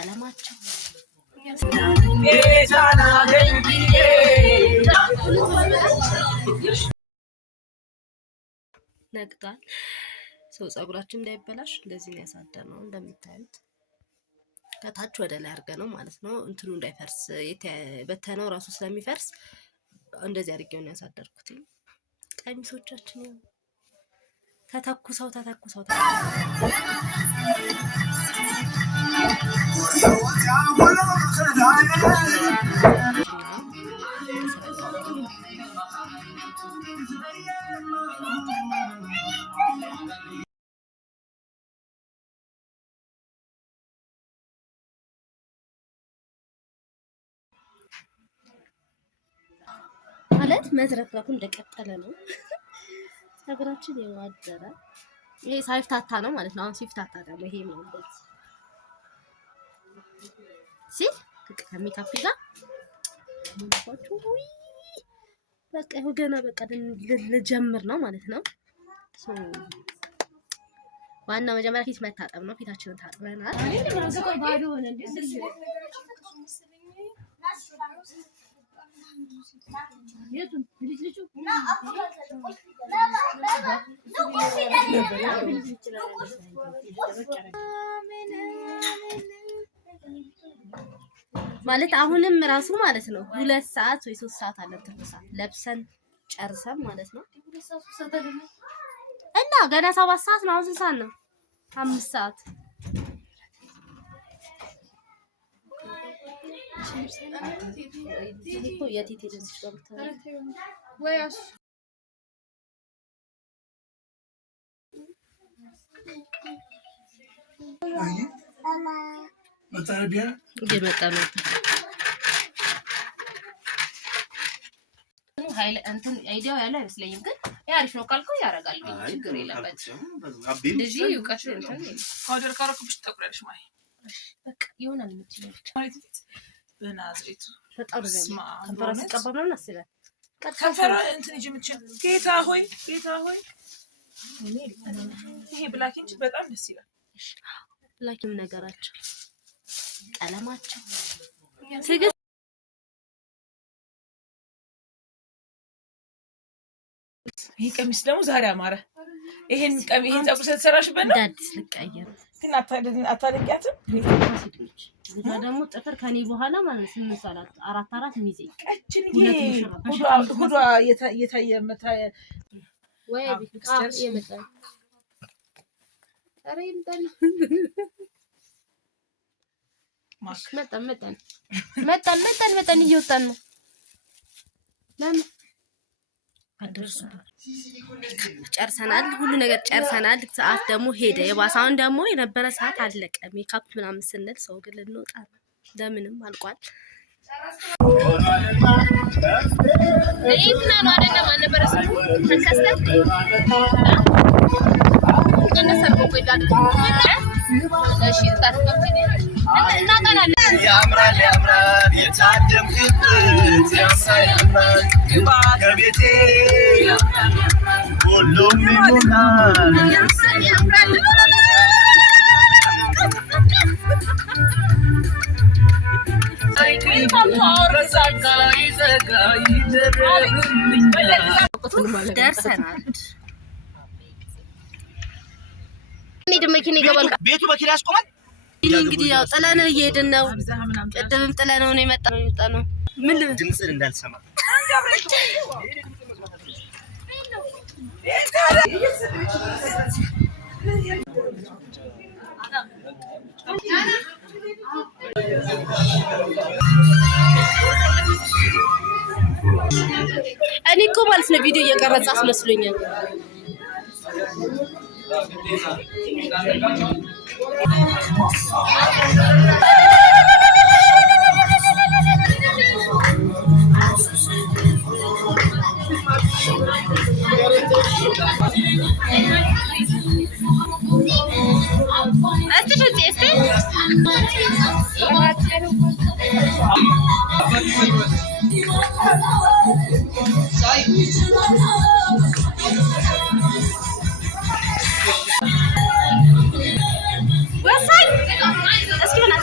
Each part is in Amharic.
ቀለማቸው ነግቷል። ሰው ፀጉራችን እንዳይበላሽ እንደዚህ ነው ያሳደርነው። እንደምታዩት ከታች ወደ ላይ አድርገ ነው ማለት ነው። እንትኑ እንዳይፈርስ በተነው ራሱ ስለሚፈርስ እንደዚህ አድርጌው ነው ያሳደርኩት። ቀሚሶቻችን ተተኩሰው ማለት መዝረክረኩ እንደቀጠለ ነው። ፀጉራችን የዋደረ ይሄ ሳይፍታታ ነው ማለት ነው። አሁን ሲፍታታ ደግሞ ይሄ ማለት ሲል ከሜካፕ ጋር በቃ ይሄ ገና በቃ ልጀምር ነው ማለት ነው። ዋና መጀመሪያ ፊት መታጠብ ነው። ፊታችንን ታጥበናል። ማለት አሁንም ራሱ ማለት ነው 2 ሰዓት ወይ 3 ሰዓት አለ ተፈሳት ለብሰን ጨርሰን ማለት ነው። እና ገና 7 ሰዓት ነው። አሁን ስንት ሰዓት ነው? 5 ሰዓት እየመጣ ነው። ኃይል እንትን አይዲያው ያለ አይመስለኝም፣ ግን አሪፍ ነው ካልከው ያረጋል። ችግር የለበትም። እንደዚህ ይውቀሽ እንትን ፓውደር ካረኩብሽ ተቆራረሽ ማለት በቃ ይሆናል። የምትችለው በናዝሬቱ በጣም ከንፈራ ሲቀባም ነው አስበህ ከንፈራ እንትን ይጅ የምትችል ጌታ ሆይ ይሄ ብላኪንች በጣም ደስ ይላል። ብላኪም ነገራቸው ቀለማቸው ትግል ይሄ ቀሚስ ደግሞ ዛሬ አማረ። ይሄን ፀጉር ስለተሰራሽበት ነው ዳዲስ ልቀየር ግን አታደርጊያትም። እዛ ደግሞ ጥፍር ከኔ በኋላ ማለት ነው 4 ሚዜ ቀጭን ሁዷ የታየ መታየ ወይ ቢክስቸር የመጣ አሬ መጣን እየወጣን ነው። ለምን አደረሱ ጨርሰናል። ሁሉ ነገር ጨርሰናል። ሰዓት ደግሞ ሄደ። የባሳውን ደግሞ የነበረ ሰዓት አለቀ። ሜካፕ ምናምን ስንል ሰው ግን ልንወጣ ነው። ለምንም አልቋል። ለይትና ነው አይደለም አልነበረስ ተንከስተን ከነሰርቆ ይላል እሺ ታስቀምጪ እና ታናለን ያምራል የታደምኩት ያምራል ግባ ከቤቴ ሁሉም ይሆናል ያምራል ደርሰናል። ቤቱ መኪና ያስቆማል። እንግዲህ ያው ጥለነው እየሄድን ነው። ቅድምም ጥለነው ነው የመጣነው። ምን ድምፅን እንዳልሰማ እኔ እኮ ማለት ነው ቪዲዮ እየቀረጸ አስመስሎኛል።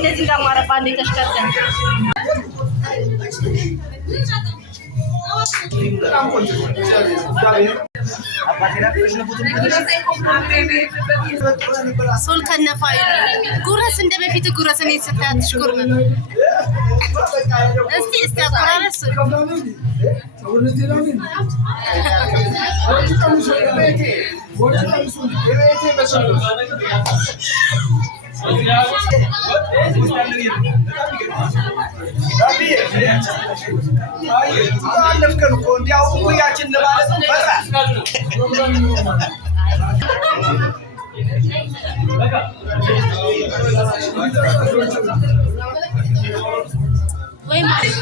እንደዚህ እንዳማረባ እንደ ተሽከርከረ ሶል ከነፋይ ጉረስ እንደበፊት ጉረስ እኔ ስታያትሽ ጉርም እስቲ አቆራረስ ወይ ማለት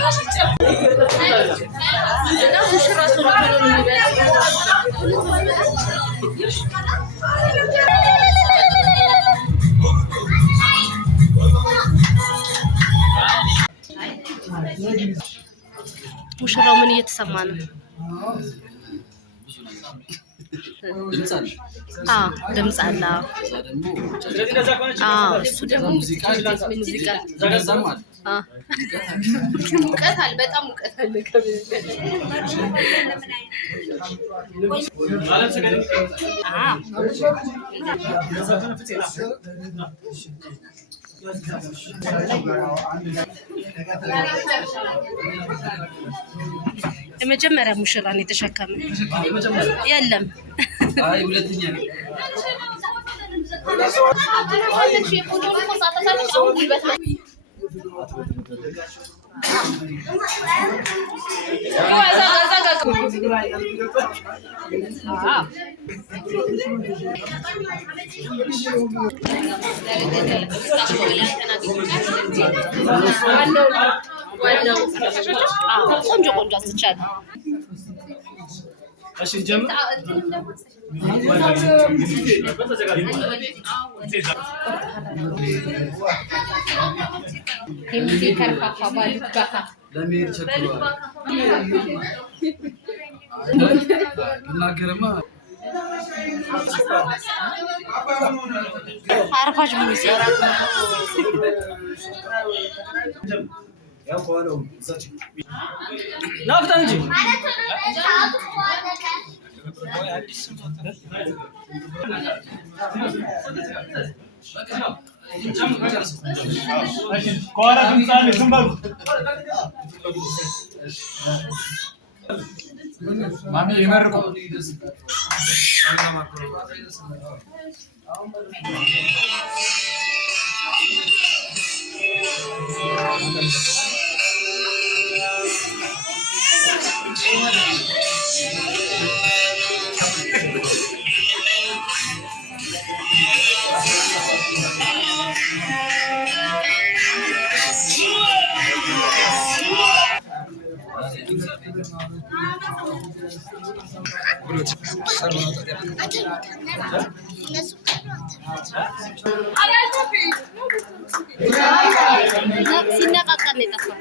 ሙሽራው ምን እየተሰማ ነው? ድምጽ አለ። እሱ ደግሞ ሙዚቃ ሙቀት አለ፣ በጣም ሙቀት አለ። የመጀመሪያ ሙሽራን የተሸከመ የለም። አይ ሁለተኛ ነው። ቆንጆ አስቻለ። እሺ ጀምር አርፋሽ ሙዚቃ ያው ቆሎ ዘጭ ናፍታ እንጂ ወይ አዲስ ቆራ ድምጻለ ዝም በሉ ማሚ ይመርቁ ሲነቃቀል የጠፋው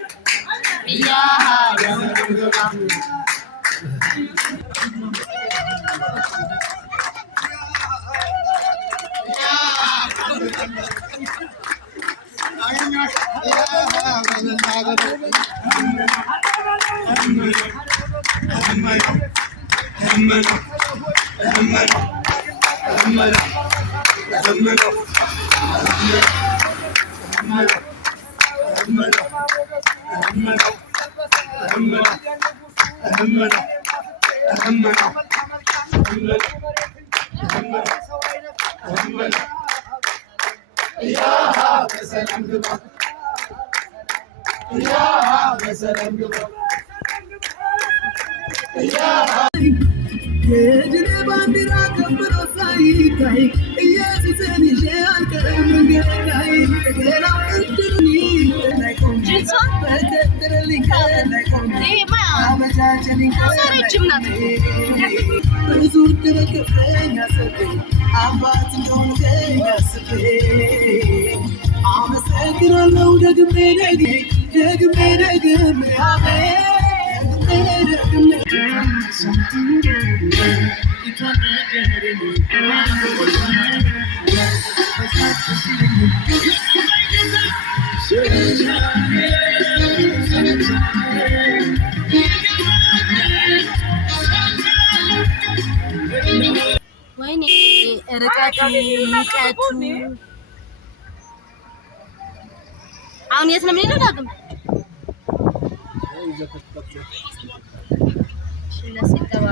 አሁን የት ነው የምንሄደው? ዳግም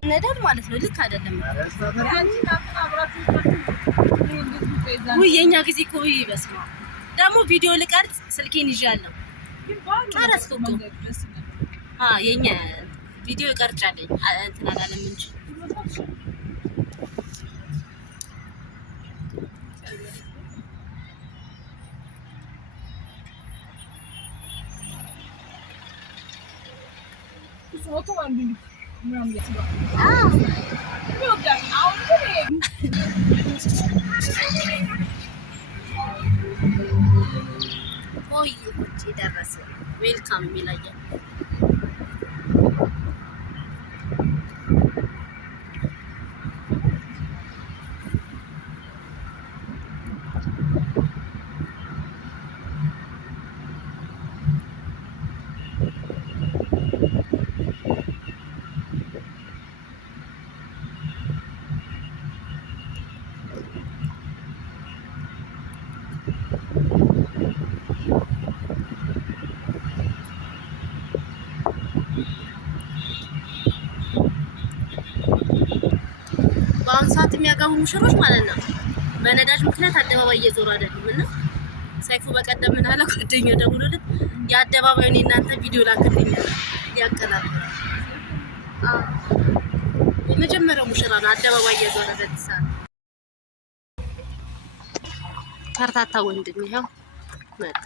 ነዳድ ማለት ነው። ልክ አይደለም። ውይ የኛ ጊዜ እኮ ይበስማ። ደግሞ ቪዲዮ ልቀርጽ ስልኬን ይዣለሁ። ጨረስኩ እኮ የኛ ቪዲዮ ቀርጫለኝ እንትን አላለም እንጂ ደረሰ ዌልካም የሚላየ በአሁኑ ሰዓት የሚያገቡ ሙሽሮች ማለት ነው በነዳጅ ምክንያት አደባባይ እየዞሩ አይደለም። እና ሳይፉ በቀደም ምን አለ ጓደኛው ደውሎልኝ የአደባባዩን እናንተ ቪዲዮ ላክልኝ ያቀላል። የመጀመሪያው ሙሽራ ነው አደባባይ እየዞረ ለተሳ ተርታታ ወንድም ይሄው መጣ።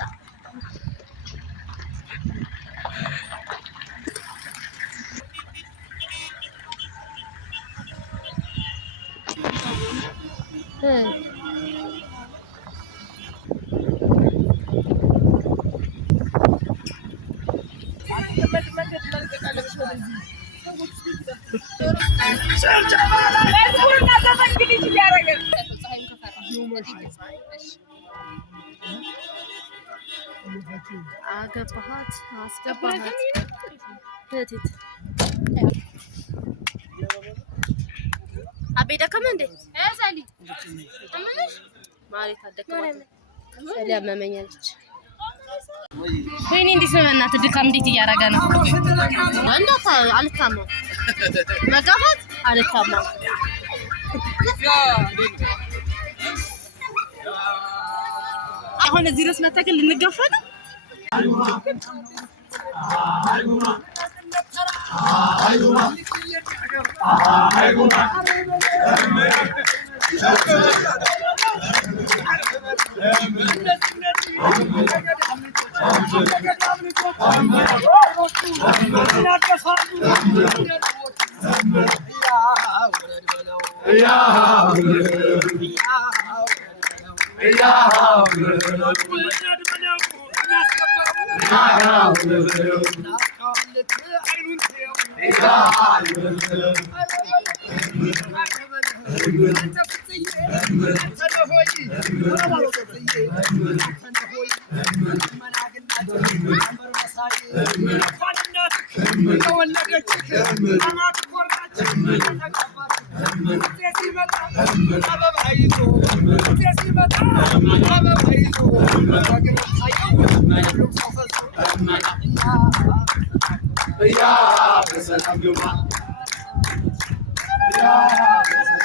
አገባሃት አስገባሃት እህቴት አቤ ደከመ እንዴ ሰሊ አመመሽ ማለት አደከመ ሰሊ አመመኛለች። ወይኔ እንዴት ነው እናት ድካም እንዴት እያደረገ ነው? እንዳታ አልታማው መጋፋት አልታማው አሁን እዚህ ድረስ መተከል ልንጋፋ ነው። Yeah,